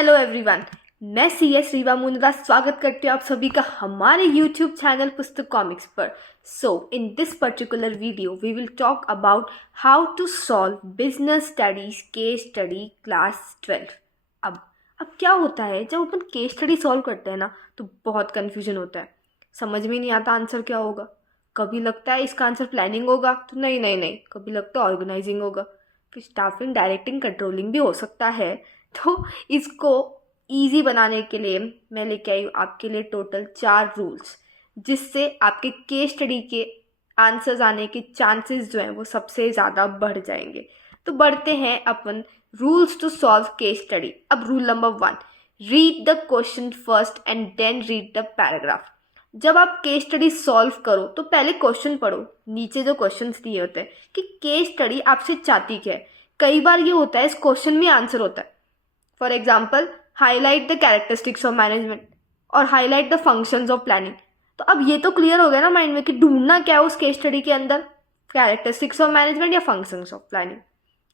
Hello everyone, मैं CS Rewa Mundra स्वागत करती हूँ आप सभी का हमारे YouTube चैनल पुस्तक कॉमिक्स पर। In this particular video we will talk about how to solve business studies case study class 12। अब क्या होता है, जब अपन केस स्टडी सॉल्व करते हैं ना तो बहुत कन्फ्यूजन होता है, समझ में नहीं आता आंसर क्या होगा। कभी लगता है इसका आंसर प्लानिंग होगा तो नहीं नहीं नहीं, कभी लगता है ऑर्गेनाइजिंग होगा, फिर स्टाफिंग डायरेक्टिंग कंट्रोलिंग भी हो सकता है। तो इसको इजी बनाने के लिए मैं लेके आई हूँ आपके लिए टोटल 4 रूल्स, जिससे आपके केस स्टडी के आंसर्स आने के चांसेस जो हैं वो सबसे ज़्यादा बढ़ जाएंगे। तो बढ़ते हैं अपन rules to solve case study. अब rule number 1, read the question first and then read the paragraph. जब आप केस स्टडी सॉल्व करो तो पहले क्वेश्चन पढ़ो, नीचे जो क्वेश्चंस दिए होते हैं कि केस स्टडी आपसे चाहती क्या है। कई बार ये होता है इस क्वेश्चन में आंसर होता है, for example highlight the characteristics of management और highlight the functions of planning. तो अब ये तो क्लियर हो गया ना माइंड में कि ढूंढना क्या है उस केस स्टडी के अंदर, कैरेक्टरिस्टिक्स ऑफ मैनेजमेंट या फंक्शंस ऑफ प्लानिंग।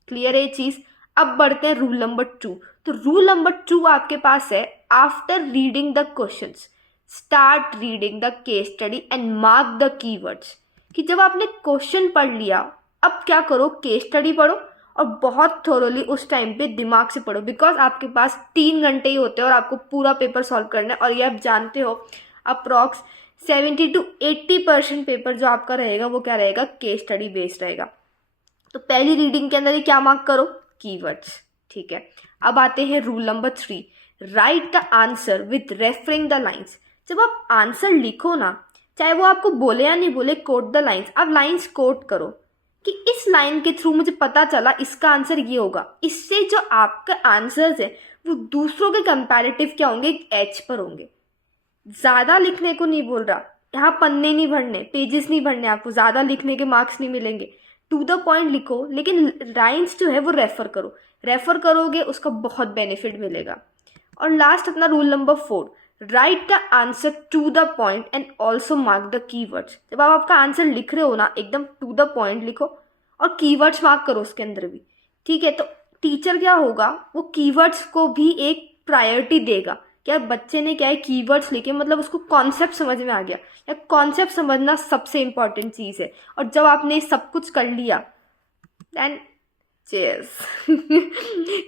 क्लियर है ये चीज। अब बढ़ते हैं रूल नंबर 2। तो रूल नंबर 2 आपके पास है, after reading the questions start reading the case study and mark the keywords. कि जब आपने क्वेश्चन पढ़ लिया अब क्या करो, केस स्टडी पढ़ो और बहुत थोरोली उस टाइम पे दिमाग से पढ़ो, बिकॉज आपके पास 3 घंटे ही होते हैं और आपको पूरा पेपर सॉल्व करना है। और ये आप जानते हो अप्रॉक्स 70 to 80% पेपर जो आपका रहेगा वो क्या रहेगा, केस स्टडी बेस्ड रहेगा। तो पहली रीडिंग के अंदर ही क्या मार्क करो, कीवर्ड्स। ठीक है, अब आते हैं rule number 3, right the answer with referring the lines. जब आप आंसर लिखो ना, चाहे वो आपको बोले या नहीं बोले, कोट द लाइन्स। आप लाइन्स कोट करो कि इस लाइन के थ्रू मुझे पता चला इसका आंसर ये होगा। इससे जो आपके आंसर्स है वो दूसरों के कंपैरेटिव क्या होंगे, एज पर होंगे। ज़्यादा लिखने को नहीं बोल रहा, यहाँ पन्ने नहीं भरने, पेजेस नहीं भरने, आपको ज़्यादा लिखने के मार्क्स नहीं मिलेंगे। टू द पॉइंट लिखो, लेकिन लाइन्स जो है वो रेफर करो। रेफर करोगे उसका बहुत बेनिफिट मिलेगा। और लास्ट अपना rule number 4, write the answer to the point and also mark the keywords. जब आप आपका आंसर लिख रहे हो ना, एकदम टू द पॉइंट लिखो और कीवर्ड्स मार्क करो उसके अंदर भी। ठीक है, तो टीचर क्या होगा, वो कीवर्ड्स को भी एक प्रायोरिटी देगा। क्या बच्चे ने क्या है, कीवर्ड्स लिखे, मतलब उसको कॉन्सेप्ट समझ में आ गया। या कॉन्सेप्ट समझना सबसे इंपॉर्टेंट चीज़ है। और जब आपने सब कुछ कर लिया देन चेयर्स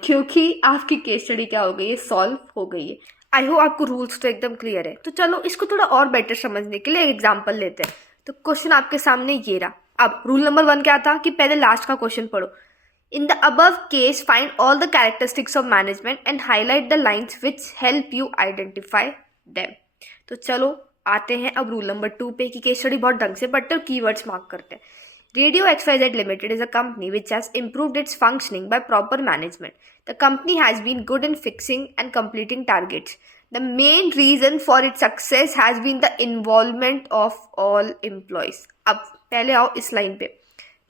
क्योंकि आपकी केस स्टडी क्या हो गई है, सॉल्व हो गई है। आई होप आपको रूल्स तो एकदम क्लियर है। तो चलो इसको थोड़ा और बेटर समझने के लिए एग्जांपल लेते हैं। तो क्वेश्चन आपके सामने ये रहा। अब रूल नंबर 1 क्या था कि पहले लास्ट का क्वेश्चन पढ़ो। In the above case find all the characteristics of management and highlight the lines which help you identify them. तो चलो आते हैं अब रूल नंबर 2 पे कि केस स्टडी बहुत ढंग से पढ़ते और कीवर्ड्स मार्क करते हैं। Radio XYZ Limited is a company which has improved its functioning by proper management. The company has been good in fixing and completing targets. The main reason for its success has been the involvement of all employees. अब पहले आओ इस line पे।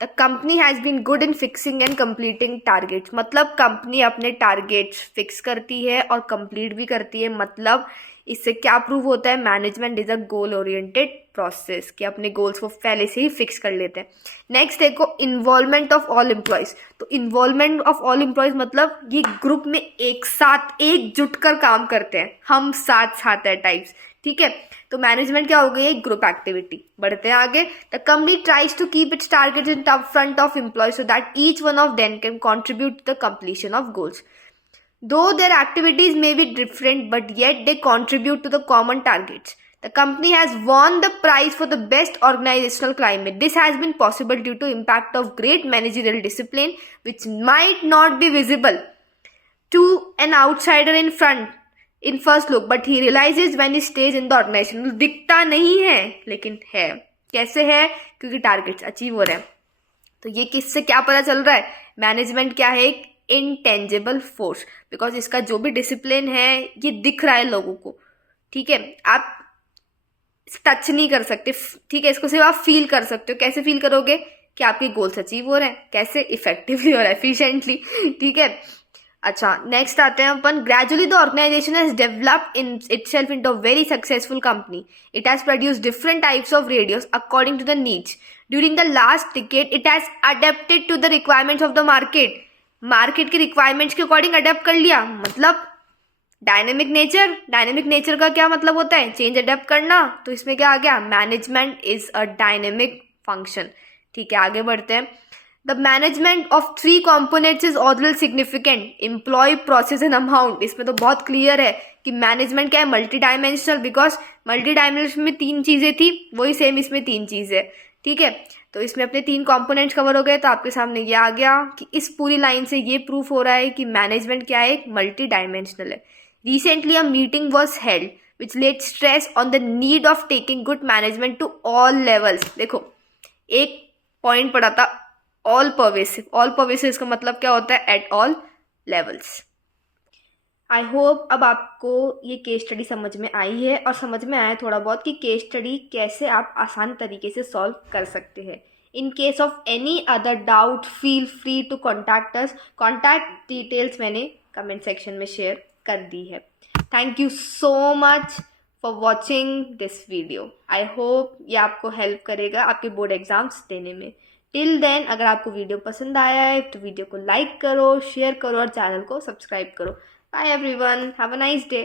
The company has been good in fixing and completing targets. मतलब company अपने targets fix करती है और कंप्लीट भी करती है। मतलब इससे क्या प्रूव होता है, management is a goal oriented process, कि अपने गोल्स को पहले से ही फिक्स कर लेते हैं। नेक्स्ट देखो, इन्वॉल्वमेंट ऑफ ऑल एम्प्लॉयज। तो इन्वॉल्वमेंट ऑफ ऑल एम्प्लॉयज मतलब ये ग्रुप में एक साथ एकजुट कर काम करते हैं, हम साथ साथ है टाइप्स। ठीक है, तो मैनेजमेंट क्या हो गई है, ग्रुप एक्टिविटी। बढ़ते हैं आगे। The company tries to keep its targets in front of employees so that each one of them can contribute to the completion of goals. Though their activities may be different, but yet they contribute to the common targets. The company has won the prize for the best organizational climate. This has been possible due to impact of great managerial discipline, which might not be visible to an outsider in first look, but he realizes when he stays in the organization. दिखता नहीं है लेकिन है। कैसे है, क्योंकि targets achieve हो रहे हैं। तो ये किससे क्या पता चल रहा है, मैनेजमेंट क्या है, एक इनटेंजिबल फोर्स, बिकॉज इसका जो भी डिसिप्लिन है ये दिख रहा है लोगों को। ठीक है, आप टच नहीं कर सकते। ठीक है, इसको सिर्फ आप फील कर सकते हो। कैसे फील करोगे कि आपके गोल्स अचीव हो रहे हैं, कैसे इफेक्टिवली हो रहा है, एफिशिएंटली। ठीक है, अच्छा नेक्स्ट आते हैं अपन। Gradually the organisation has developed in itself into a very successful company. It has produced different types of radios according to the needs. During the last decade it has adapted to the requirements of the market. Market के requirements के according adapt कर लिया, मतलब dynamic nature का क्या मतलब होता है? चेंज अडेप्ट करना। तो इसमें क्या आ गया? Management is a dynamic function. ठीक है, आगे बढ़ते हैं। The management of 3 components is ordinal significant, employ, process and amount. इसमें तो बहुत क्लियर है कि मैनेजमेंट क्या है? Multi dimensional, because multi dimensional में 3 चीजें थी, वही सेम इसमें 3 चीजें। ठीक है, तो इसमें अपने 3 कंपोनेंट्स कवर हो गए। तो आपके सामने ये आ गया कि इस पूरी लाइन से ये प्रूफ हो रहा है कि मैनेजमेंट क्या है? एक मल्टी डायमेंशनल है। Recently, a meeting was held which laid stress on the need of taking good management to all levels. देखो, एक पॉइंट पढ़ा था, ऑल परवेसिव। ऑल परवेसिव का मतलब क्या होता है? At all levels. I hope अब आपको ये केस स्टडी समझ में आई है और समझ में आया थोड़ा बहुत कि केस स्टडी कैसे आप आसान तरीके से सॉल्व कर सकते हैं। In case of any other doubt feel free to contact us. Contact details मैंने कमेंट सेक्शन में शेयर कर दी है। Thank you so much for watching this video. I hope ये आपको हेल्प करेगा आपके बोर्ड एग्जाम्स देने में। टिल देन, अगर आपको वीडियो पसंद आया है तो वीडियो को लाइक करो, शेयर करो और चैनल को सब्सक्राइब करो। Bye everyone, have a nice day.